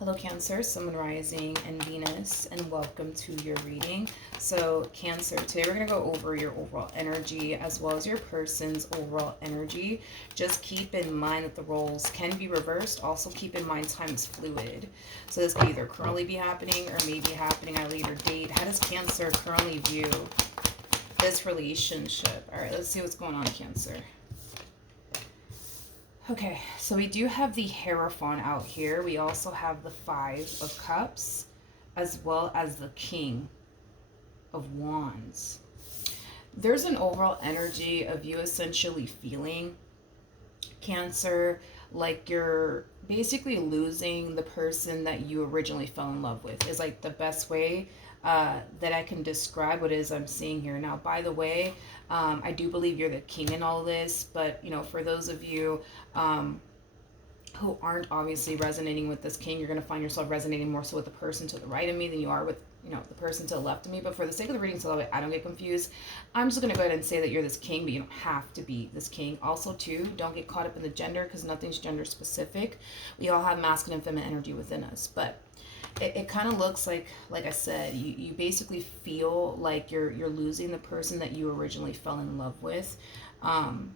Hello Cancer, Sun, Rising, and Venus, and welcome to your reading. So Cancer, today we're going to go over your overall energy as well as your person's overall energy. Just keep in mind that the roles can be reversed. Also keep in mind time is fluid. So this could either currently be happening or maybe happening at a later date. How does Cancer currently view this relationship? All right, let's see what's going on, Cancer. Okay, so we do have the Hierophant out here. We also have the Five of Cups, as well as the King of Wands. There's an overall energy of you essentially feeling, Cancer, like you're basically losing the person that you originally fell in love with, is like the best way that I can describe what it is I'm seeing here. Now, by the way, I do believe you're the king in all this, but, you know, for those of you who aren't obviously resonating with this king, you're going to find yourself resonating more so with the person to the right of me than you are with, you know, the person to the left of me. But for the sake of the reading, so that I don't get confused, I'm just going to go ahead and say that you're this king, but you don't have to be this king. Also, too, don't get caught up in the gender because nothing's gender specific. We all have masculine and feminine energy within us, but it kind of looks like I said, you basically feel like you're losing the person that you originally fell in love with. Not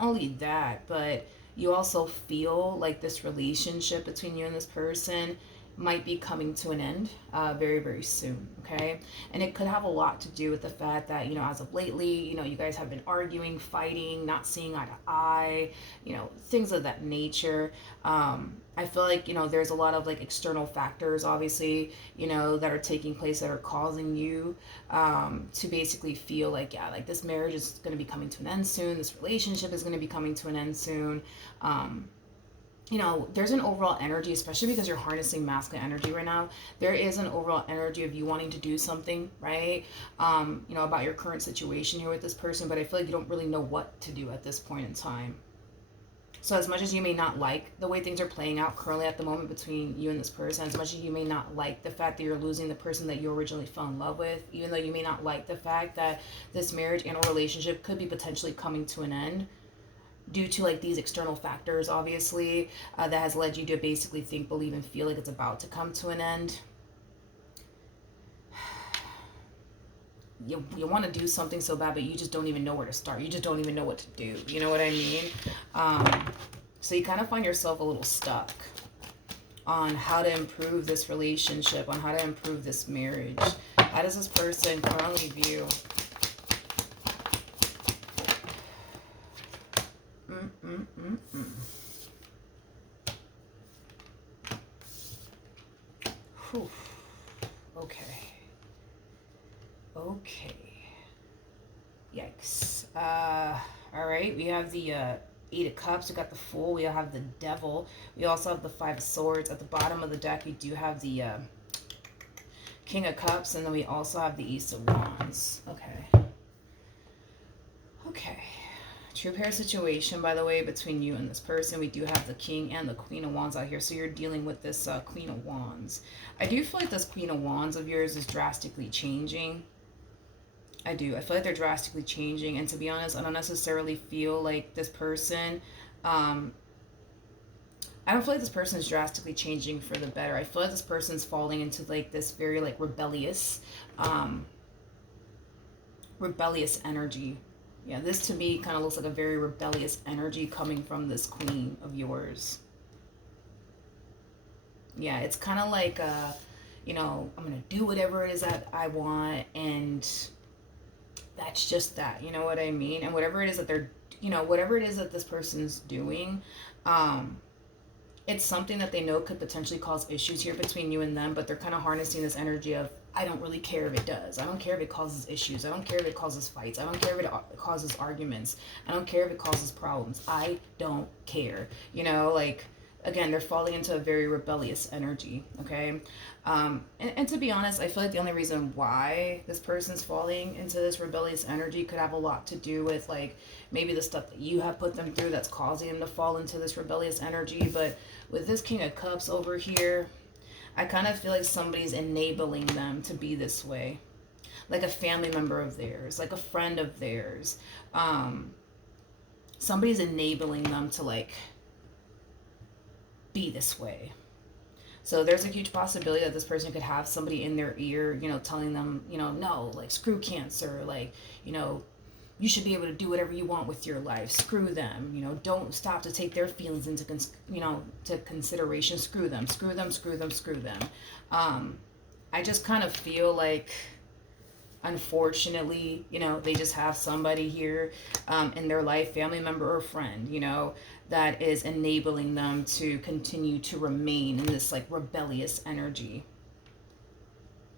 only that, but you also feel like this relationship between you and this person might be coming to an end very, very soon, okay? And it could have a lot to do with the fact that, you know, as of lately, you know, you guys have been arguing, fighting, not seeing eye to eye, you know, things of that nature. I feel like, you know, there's a lot of like external factors, obviously, you know, that are taking place that are causing you to basically feel like, yeah, like this marriage is going to be coming to an end soon. This relationship is going to be coming to an end soon. You know, there's an overall energy, especially because you're harnessing masculine energy right now. There is an overall energy of you wanting to do something, right? You know, about your current situation here with this person, but I feel like you don't really know what to do at this point in time. So as much as you may not like the way things are playing out currently at the moment between you and this person, as much as you may not like the fact that you're losing the person that you originally fell in love with, even though you may not like the fact that this marriage and or relationship could be potentially coming to an end, due to like these external factors, obviously, that has led you to basically think, believe, and feel like it's about to come to an end. You want to do something so bad, but you just don't even know where to start. You just don't even know what to do. You know what I mean? So you kind of find yourself a little stuck on how to improve this relationship, on how to improve this marriage. How does this person currently view Whew. Okay. Yikes. All right. We have the Eight of Cups. We got the Fool. We have the Devil. We also have the Five of Swords. At the bottom of the deck, we do have the King of Cups, and then we also have the Ace of Wands. Okay. Okay. True pair situation, by the way, between you and this person. We do have the King and the Queen of Wands out here. So you're dealing with this Queen of Wands. I do feel like this Queen of Wands of yours is drastically changing. I do. I feel like they're drastically changing. And to be honest, I don't necessarily feel like this person... I don't feel like this person is drastically changing for the better. I feel like this person's falling into like this very like rebellious energy. Yeah, this to me kind of looks like a very rebellious energy coming from this queen of yours. Yeah, it's kind of like, you know, I'm going to do whatever it is that I want, and that's just that, you know what I mean? And whatever it is that they're, you know, whatever it is that this person's doing, it's something that they know could potentially cause issues here between you and them, but they're kind of harnessing this energy of, I don't really care if it does. I don't care if it causes issues. I don't care if it causes fights. I don't care if it causes arguments. I don't care if it causes problems. I don't care. You know, like, again, they're falling into a very rebellious energy, okay? And to be honest, I feel like the only reason why this person's falling into this rebellious energy could have a lot to do with, like, maybe the stuff that you have put them through that's causing them to fall into this rebellious energy. But with this King of Cups over here, I kind of feel like somebody's enabling them to be this way. Like a family member of theirs, like a friend of theirs. Somebody's enabling them to, like, be this way. So there's a huge possibility that this person could have somebody in their ear, you know, telling them, you know, no, like screw Cancer, like, you know, you should be able to do whatever you want with your life. Screw them, you know, don't stop to take their feelings into, you know, to consideration. Screw them, screw them, screw them, screw them. I just kind of feel like, unfortunately, you know, they just have somebody here in their life, family member or friend, you know, that is enabling them to continue to remain in this like rebellious energy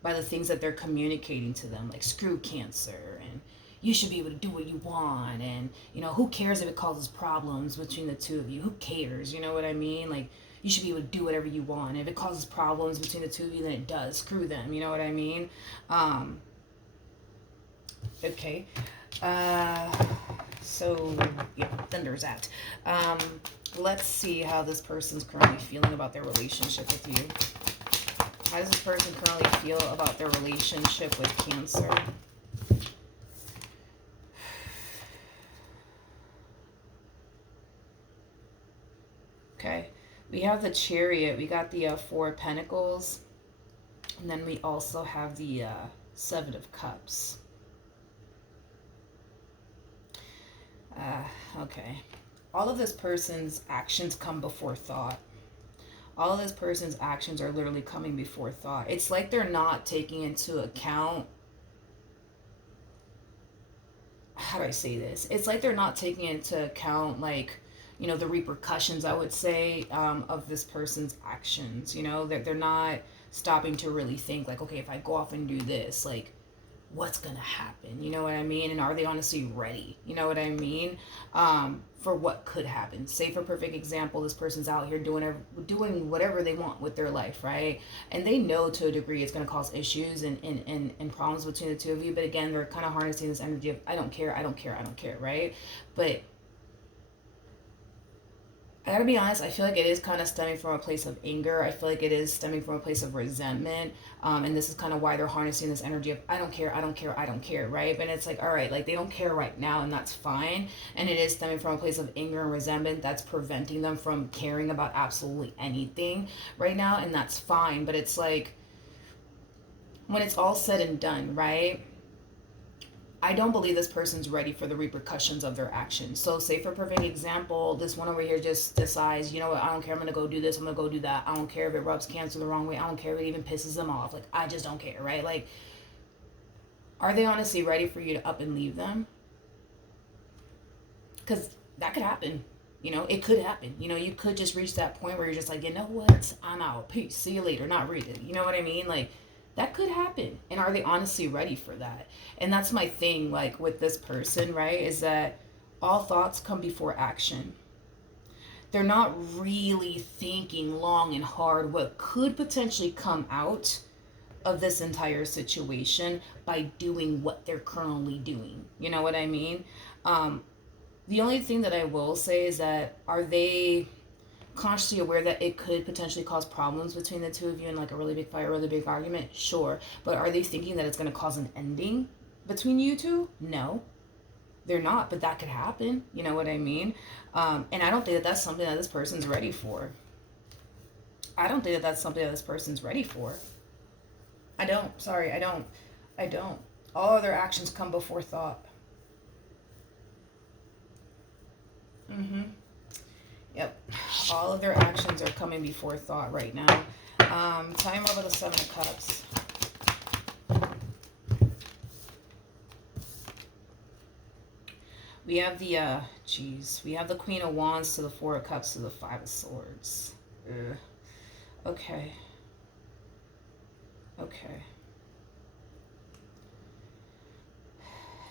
by the things that they're communicating to them, like screw Cancer, and you should be able to do what you want, and you know, who cares if it causes problems between the two of you? Who cares? You know what I mean? Like, you should be able to do whatever you want. If it causes problems between the two of you, then it does. Screw them. You know what I mean? Okay. So yeah, then there's that. Let's see how this person's currently feeling about their relationship with you. How does this person currently feel about their relationship with Cancer? Okay. We have the Chariot. We got the Four of Pentacles. And then we also have the Seven of Cups. Okay. All of this person's actions come before thought. All of this person's actions are literally coming before thought. It's like they're not taking into account, how do I say this? It's like they're not taking into account, like, you know, the repercussions, I would say, of this person's actions. You know, that they're not stopping to really think, like, okay, if I go off and do this, like, what's gonna happen? You know what I mean? And are they honestly ready? You know what I mean? For what could happen. Say, for perfect example, this person's out here doing whatever they want with their life, right? And they know to a degree it's gonna cause issues and problems between the two of you. But again, they're kind of harnessing this energy of I don't care, I don't care, I don't care, right? But I gotta be honest, I feel like it is kind of stemming from a place of anger. I feel like it is stemming from a place of resentment. And this is kind of why they're harnessing this energy of, I don't care, I don't care, I don't care, right? But it's like, all right, like they don't care right now, and that's fine. And it is stemming from a place of anger and resentment that's preventing them from caring about absolutely anything right now, and that's fine. But it's like, when it's all said and done, right? I don't believe this person's ready for the repercussions of their actions. So say, for perfect example, this one over here just decides, you know what, I don't care, I'm going to go do this, I'm going to go do that. I don't care if it rubs Cancer the wrong way. I don't care if it even pisses them off. Like, I just don't care, right? Like, are they honestly ready for you to up and leave them? Because that could happen. You know, it could happen. You know, you could just reach that point where you're just like, you know what, I'm out. Peace. See you later. Not really. You know what I mean? Like, that could happen. And are they honestly ready for that? And that's my thing, like, with this person, right? Is that all thoughts come before action. They're not really thinking long and hard what could potentially come out of this entire situation by doing what they're currently doing. You know what I mean? The only thing that I will say is that, are they consciously aware that it could potentially cause problems between the two of you in like a really big fight, a really big argument? Sure. But are they thinking that it's going to cause an ending between you two? No, they're not. But that could happen. You know what I mean? And I don't think that that's something that this person's ready for. I don't think that that's something that this person's ready for. I don't. Sorry, I don't. I don't. All other actions come before thought. Yep. All of their actions are coming before thought right now. Time over the Seven of Cups. We have the, we have the Queen of Wands to the Four of Cups to the Five of Swords. Ugh. Okay. Okay.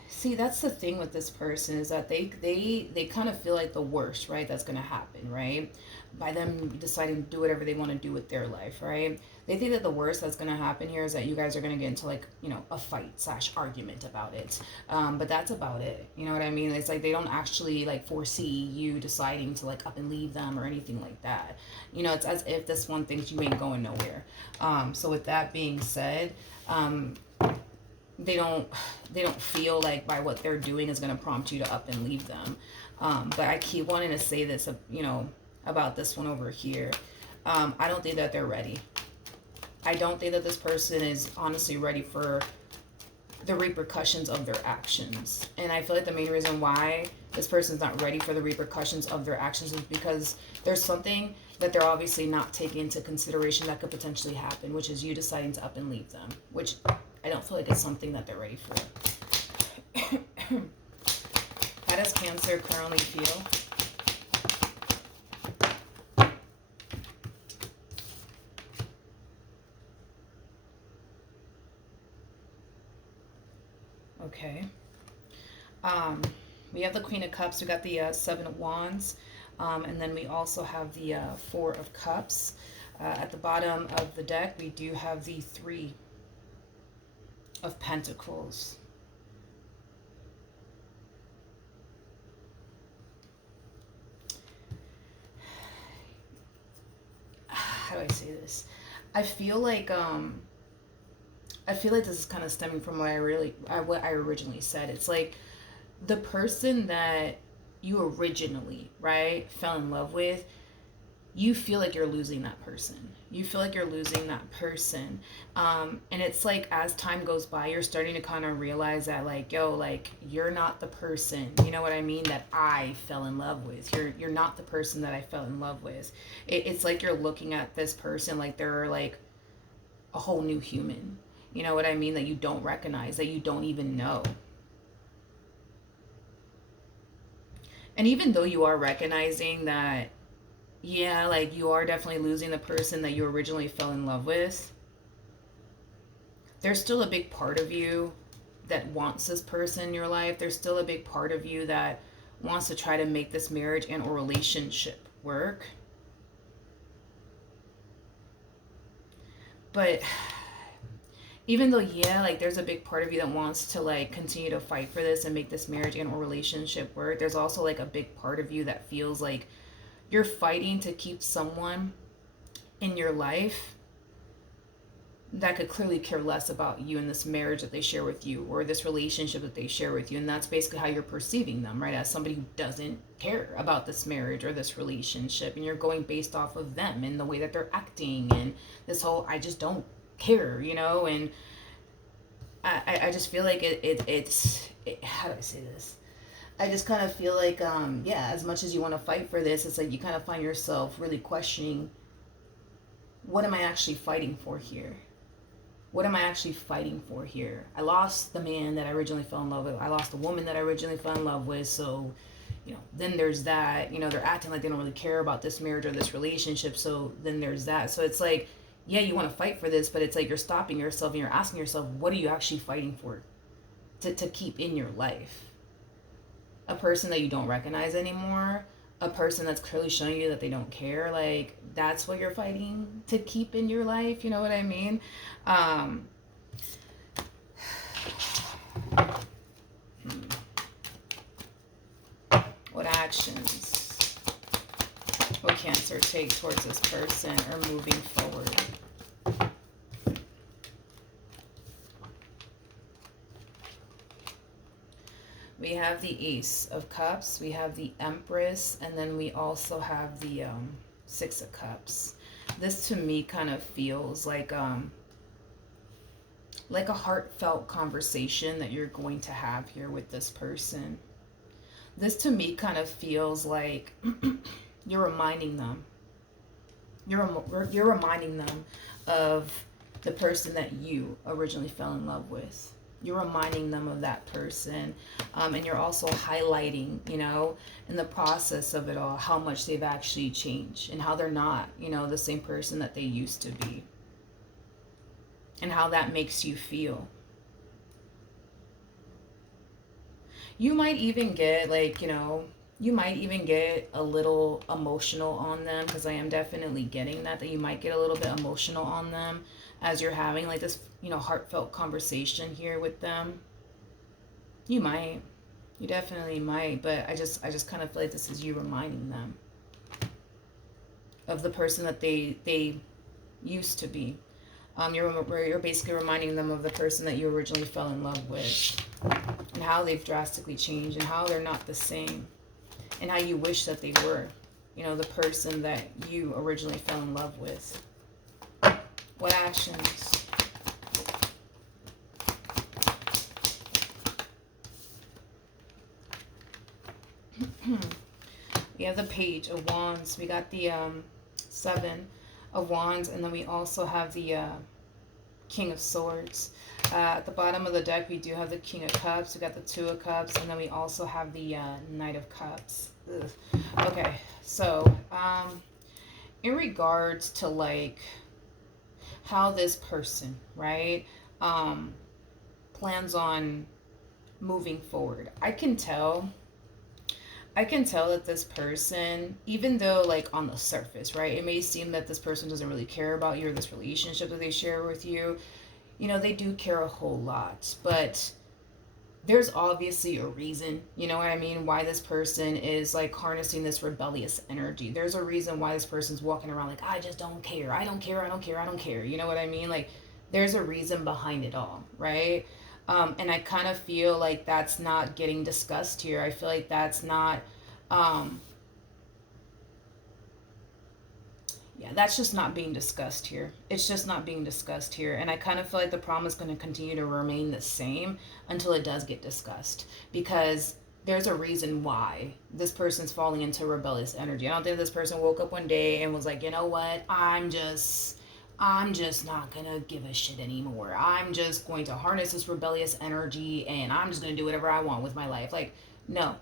See, that's the thing with this person, is that they kind of feel like the worst, right? That's going to happen, right? By them deciding to do whatever they want to do with their life, right? They think that the worst that's going to happen here is that you guys are going to get into, like, you know, a fight / argument about it. But that's about it. You know what I mean? It's like they don't actually, like, foresee you deciding to, like, up and leave them or anything like that. You know, it's as if this one thinks you ain't going nowhere. So with that being said, they don't feel like by what they're doing is going to prompt you to up and leave them. But I keep wanting to say this, you know, about this one over here. I don't think that they're ready. I don't think that this person is honestly ready for the repercussions of their actions. And I feel like the main reason why this person's not ready for the repercussions of their actions is because there's something that they're obviously not taking into consideration that could potentially happen, which is you deciding to up and leave them, which I don't feel like it's something that they're ready for. How does Cancer currently feel? Okay. We have the Queen of Cups. We got the Seven of Wands. And then we also have the Four of Cups. At the bottom of the deck, we do have the Three of Pentacles. How do I say this? I feel like this is kind of stemming from what I originally said. It's like the person that you originally, right, fell in love with, you feel like you're losing that person. You feel like you're losing that person. And it's like as time goes by, you're starting to kind of realize that like, yo, like you're not the person, you know what I mean, that I fell in love with. You're not the person that I fell in love with. It's like you're looking at this person like they're like a whole new human. You know what I mean? That you don't recognize, that you don't even know. And even though you are recognizing that, yeah, like you are definitely losing the person that you originally fell in love with, there's still a big part of you that wants this person in your life. There's still a big part of you that wants to try to make this marriage and or relationship work. But even though, yeah, like there's a big part of you that wants to like continue to fight for this and make this marriage and or relationship work, there's also like a big part of you that feels like you're fighting to keep someone in your life that could clearly care less about you and this marriage that they share with you or this relationship that they share with you. And that's basically how you're perceiving them, right? As somebody who doesn't care about this marriage or this relationship. And you're going based off of them and the way that they're acting and this whole, I just don't care, you know? And I just feel like it's how do I say this? I just kind of feel like, yeah, as much as you want to fight for this, it's like you kind of find yourself really questioning, what am I actually fighting for here? What am I actually fighting for here? I lost the man that I originally fell in love with. I lost the woman that I originally fell in love with. So, you know, then there's that, you know, they're acting like they don't really care about this marriage or this relationship. So then there's that. So it's like, yeah, you want to fight for this, but it's like you're stopping yourself and you're asking yourself, what are you actually fighting for to keep in your life? A person that you don't recognize anymore, a person that's clearly showing you that they don't care, like that's what you're fighting to keep in your life, you know what I mean? What actions will Cancer take towards this person or moving forward? We have the Ace of Cups, we have the Empress, and then we also have the Six of Cups. This to me kind of feels like a heartfelt conversation that you're going to have here with this person. This to me kind of feels like you're reminding them. You're reminding them of the person that you originally fell in love with. You're reminding them of that person. And you're also highlighting, you know, in the process of it all, how much they've actually changed and how they're not, you know, the same person that they used to be. And how that makes you feel. You might even get like, you know, you might even get a little emotional on them, because I am definitely getting that you might get a little bit emotional on them as you're having like this, you know, heartfelt conversation here with them. You might. You definitely might, but I just kind of feel like this is you reminding them of the person that they used to be. You're basically reminding them of the person that you originally fell in love with and how they've drastically changed and how they're not the same and how you wish that they were. the person that you originally fell in love with. What actions? We have the Page of Wands. We got the Seven of Wands, and then we also have the King of Swords. At the bottom of the deck, we do have the King of Cups. We got the Two of Cups, and then we also have the Knight of Cups. Ugh. Okay, so in regards to like how this person, right, plans on moving forward, I can tell that this person, even though like on the surface, right, it may seem that this person doesn't really care about you or this relationship that they share with you, they do care a whole lot, but there's obviously a reason, you know what I mean, why this person is like harnessing this rebellious energy. There's a reason why this person's walking around like, I just don't care. I don't care. I don't care. I don't care. You know what I mean? Like, there's a reason behind it all, right? And I kind of feel like that's not getting discussed here. I feel like that's not, that's just not being discussed here. It's just not being discussed here. And I kind of feel like the problem is going to continue to remain the same until it does get discussed. Because there's a reason why this person's falling into rebellious energy. I don't think this person woke up one day and was like, you know what, I'm just not going to give a shit anymore. I'm just going to harness this rebellious energy and I'm just going to do whatever I want with my life. Like, no.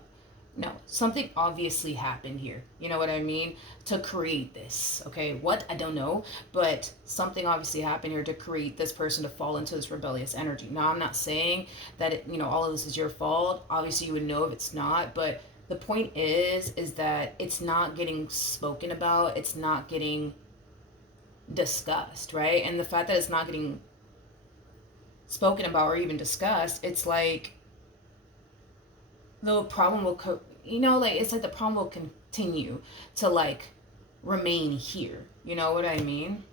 No, something obviously happened here. You know what I mean? To create this, okay? What? I don't know. But something obviously happened here to create this person to fall into this rebellious energy. Now, I'm not saying that, all of this is your fault. Obviously, you would know if it's not. But the point is that it's not getting spoken about. It's not getting discussed, right? And the fact that it's not getting spoken about or even discussed, it's like the problem will it's like the problem will continue to like remain here. You know what I mean?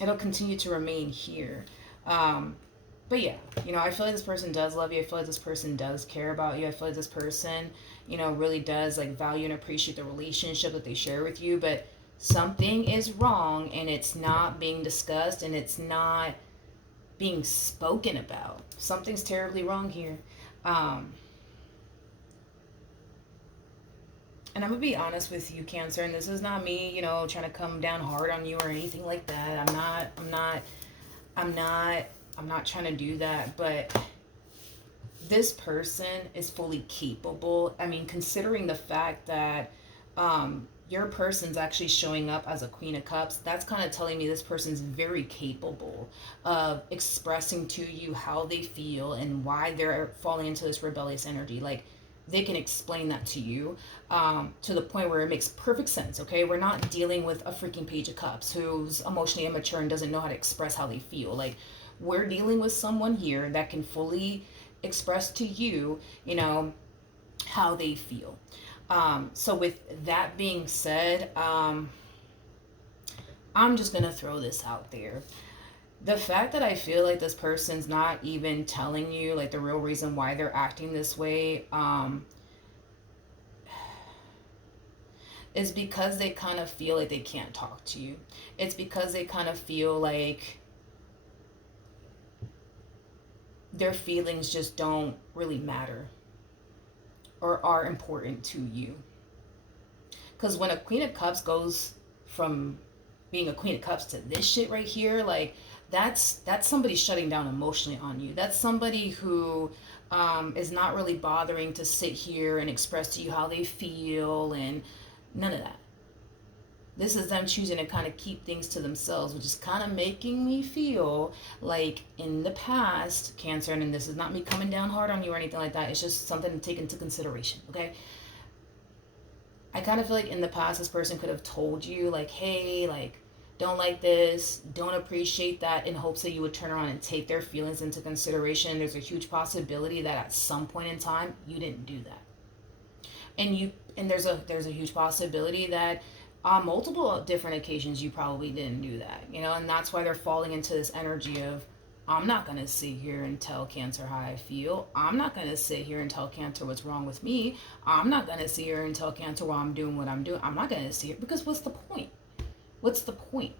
It'll continue to remain here. But yeah, I feel like this person does love you. I feel like this person does care about you. I feel like this person, really does like value and appreciate the relationship that they share with you. But something is wrong and it's not being discussed and it's not being spoken about. Something's terribly wrong here. And I'm gonna be honest with you, Cancer, and this is not me, trying to come down hard on you or anything like that. I'm not trying to do that, but this person is fully capable. I mean, considering the fact that your person's actually showing up as a Queen of Cups, that's kind of telling me this person's very capable of expressing to you how they feel and why they're falling into this rebellious energy. Like, they can explain that to you to the point where it makes perfect sense, okay? We're not dealing with a freaking Page of Cups who's emotionally immature and doesn't know how to express how they feel. Like, we're dealing with someone here that can fully express to you, how they feel. So with that being said, I'm just going to throw this out there. The fact that I feel like this person's not even telling you like the real reason why they're acting this way is because they kind of feel like they can't talk to you. It's because they kind of feel like their feelings just don't really matter or are important to you. Because when a Queen of Cups goes from being a Queen of Cups to this shit right here, like, that's somebody shutting down emotionally on you. That's somebody who is not really bothering to sit here and express to you how they feel and none of that. This is them choosing to kind of keep things to themselves, which is kind of making me feel like in the past, Cancer, and this is not me coming down hard on you or anything like that. It's just something to take into consideration, okay? I kind of feel like in the past, this person could have told you like, hey, like, don't like this, don't appreciate that, in hopes that you would turn around and take their feelings into consideration. There's a huge possibility that at some point in time you didn't do that, and there's a huge possibility that on multiple different occasions you probably didn't do that, and that's why they're falling into this energy of I'm not going to sit here and tell Cancer how I feel. I'm not going to sit here and tell Cancer what's wrong with me. I'm not going to sit here and tell Cancer why I'm doing what I'm doing. I'm not going to sit here because what's the point? What's the point?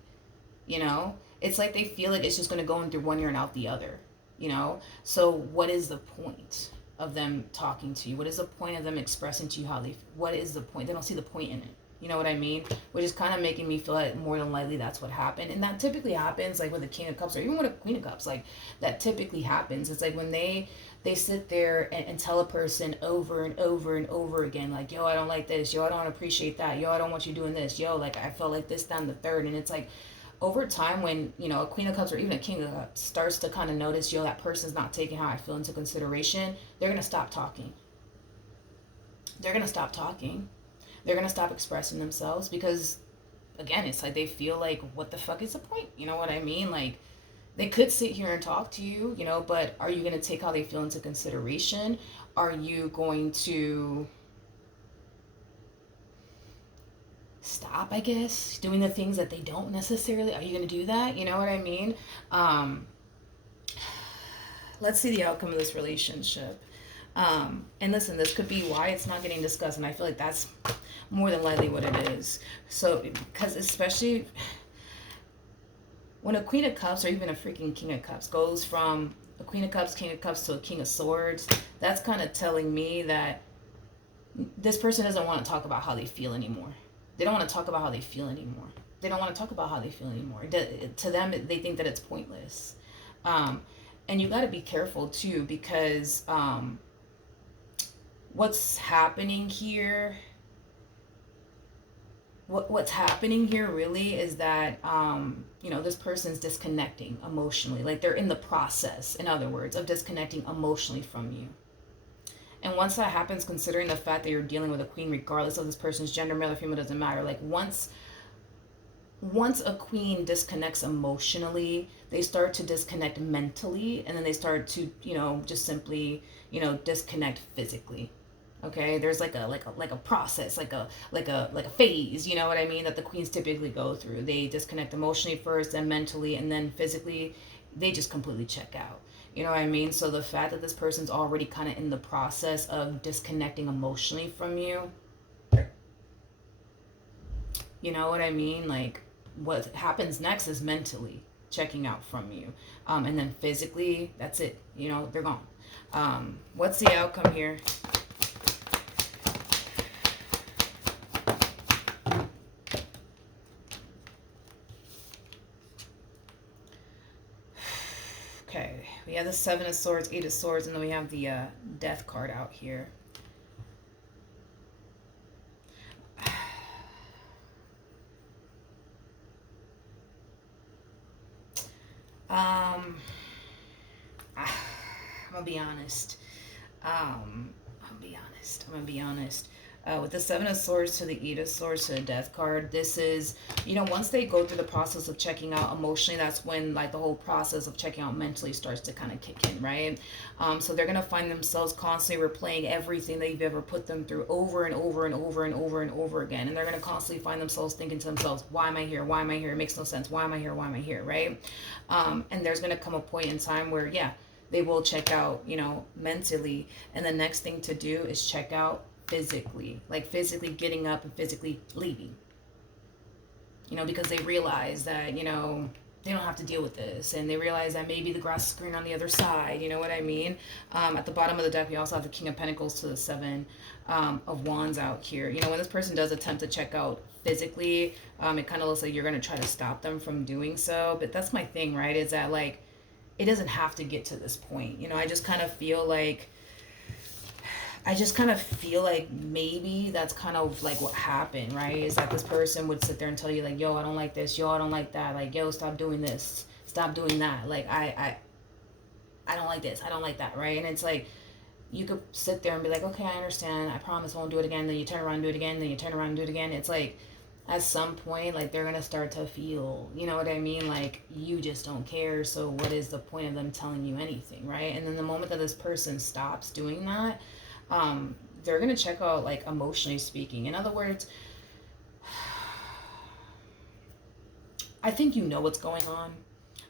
You know, it's like they feel like it's just going to go in through one ear and out the other, you know? So what is the point of them talking to you? What is the point of them expressing to you how they feel? What is the point? They don't see the point in it. You know what I mean? Which is kind of making me feel like more than likely that's what happened. And that typically happens like with a King of Cups or even with a Queen of Cups. Like that typically happens. It's like when they sit there and tell a person over and over and over again, like, yo, I don't like this. Yo, I don't appreciate that. Yo, I don't want you doing this. Yo, like I felt like this down the third. And it's like over time when, you know, a Queen of Cups or even a King of Cups starts to kind of notice, yo, that person's not taking how I feel into consideration, they're going to stop talking. They're going to stop talking. They're going to stop expressing themselves because, again, it's like they feel like, what the fuck is the point? You know what I mean? Like, they could sit here and talk to you, you know, but are you going to take how they feel into consideration? Are you going to stop, I guess, doing the things that they don't necessarily? Are you going to do that? You know what I mean? Let's see the outcome of this relationship. And listen, this could be why it's not getting discussed, and I feel like that's more than likely what it is. So, because especially when a Queen of Cups or even a freaking King of Cups goes from a Queen of Cups, King of Cups to a King of Swords, that's kind of telling me that this person doesn't want to talk about how they feel anymore. They don't want to talk about how they feel anymore. They don't want to talk about how they feel anymore. To them, they think that it's pointless. And you got to be careful too, because what's happening here what's happening here really is that you know, this person's disconnecting emotionally, like they're in the process, in other words, of disconnecting emotionally from you. And once that happens, considering the fact that you're dealing with a queen, regardless of this person's gender, male or female, doesn't matter, like once a queen disconnects emotionally, they start to disconnect mentally, and then they start to, you know, just simply, you know, disconnect physically. Okay, there's like a process, like a phase, you know what I mean, that the queens typically go through. They disconnect emotionally first, then mentally, and then physically they just completely check out. You know what I mean? So the fact that this person's already kind of in the process of disconnecting emotionally from you, you know what I mean? Like what happens next is mentally checking out from you. And then physically, that's it. You know, they're gone. What's the outcome here? Okay, we have the Seven of Swords, Eight of Swords, and then we have the Death card out here. I'm gonna be honest. I'm gonna be honest. With the Seven of Swords to the Eight of Swords to the Death card, this is, you know, once they go through the process of checking out emotionally, that's when like the whole process of checking out mentally starts to kind of kick in, right? So they're gonna find themselves constantly replaying everything that you've ever put them through over and over and over and over and over again, and they're gonna constantly find themselves thinking to themselves, "Why am I here? Why am I here? It makes no sense. Why am I here? Why am I here?" Right? And there's gonna come a point in time where, yeah, they will check out, you know, mentally, and the next thing to do is check out physically, like physically getting up and physically leaving, you know, because they realize that, you know, they don't have to deal with this, and they realize that maybe the grass is green on the other side, you know what I mean? At the bottom of the deck, we also have the King of Pentacles to the Seven of Wands out here. You know, when this person does attempt to check out physically, it kind of looks like you're going to try to stop them from doing so, but that's my thing, right, is that like it doesn't have to get to this point. You know, I just kind of feel like maybe that's kind of like what happened, right? Is that this person would sit there and tell you like, yo, I don't like this, yo, I don't like that, like, yo, stop doing this, stop doing that, like, I don't like this, I don't like that, right? And it's like, you could sit there and be like, okay, I understand, I promise I won't do it again, then you turn around and do it again, then you turn around and do it again. It's like, at some point, like, they're gonna start to feel, you know what I mean, like, you just don't care, so what is the point of them telling you anything, right? And then the moment that this person stops doing that, they're gonna check out, like, emotionally speaking. In other words, I think you know what's going on.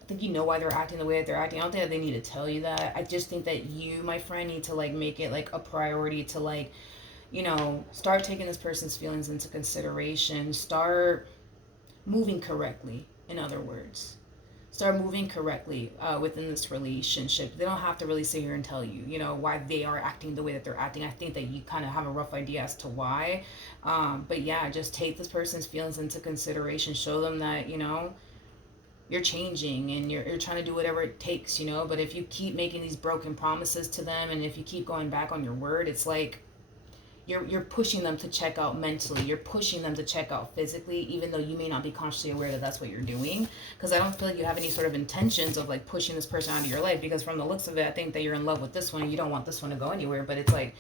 think you know why they're acting the way that they're acting. I don't think that they need to tell you that. I just think that you, my friend, need to like make it like a priority to like, start taking this person's feelings into consideration. Start moving correctly, in other words. Start moving correctly within this relationship. They don't have to really sit here and tell you, why they are acting the way that they're acting. I think that you kind of have a rough idea as to why. But yeah, just take this person's feelings into consideration. Show them that, you're changing and you're trying to do whatever it takes, But if you keep making these broken promises to them and if you keep going back on your word, it's like you're pushing them to check out mentally. You're pushing them to check out physically, even though you may not be consciously aware that that's what you're doing. Because I don't feel like you have any sort of intentions of like pushing this person out of your life. Because from the looks of it, I think that you're in love with this one and you don't want this one to go anywhere. But it's like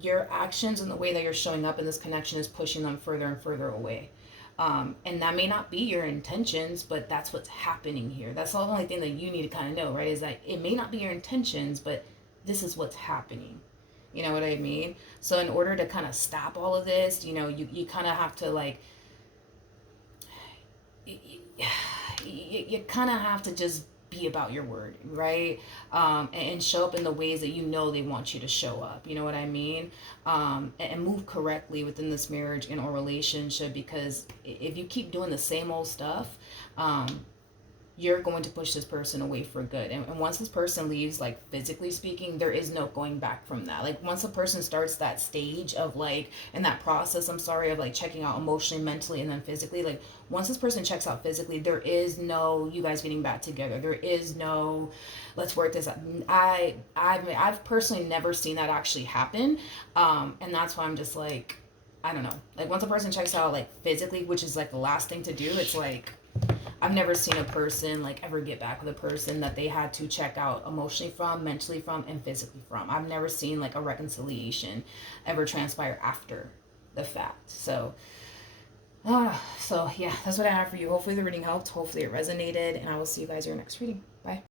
your actions and the way that you're showing up in this connection is pushing them further and further away. And that may not be your intentions, but that's what's happening here. That's the only thing that you need to kind of know, right? Is that it may not be your intentions, but this is what's happening. You know what I mean? So in order to kind of stop all of this, you kind of have to like, you kind of have to just be about your word, right? And show up in the ways that they want you to show up. You know what I mean? And move correctly within this marriage and or relationship, because if you keep doing the same old stuff, you're going to push this person away for good. And once this person leaves, like physically speaking, there is no going back from that. Like once a person starts that stage of like, in that process, I'm sorry, of like checking out emotionally, mentally, and then physically, like once this person checks out physically, there is no you guys getting back together. There is no let's work this out. I've personally never seen that actually happen. And that's why I'm just like, I don't know. Like once a person checks out like physically, which is like the last thing to do, it's like I've never seen a person like ever get back with a person that they had to check out emotionally from, mentally from, and physically from. I've never seen like a reconciliation ever transpire after the fact. So yeah, that's what I have for you. Hopefully the reading helped. Hopefully it resonated, and I will see you guys in your next reading. Bye.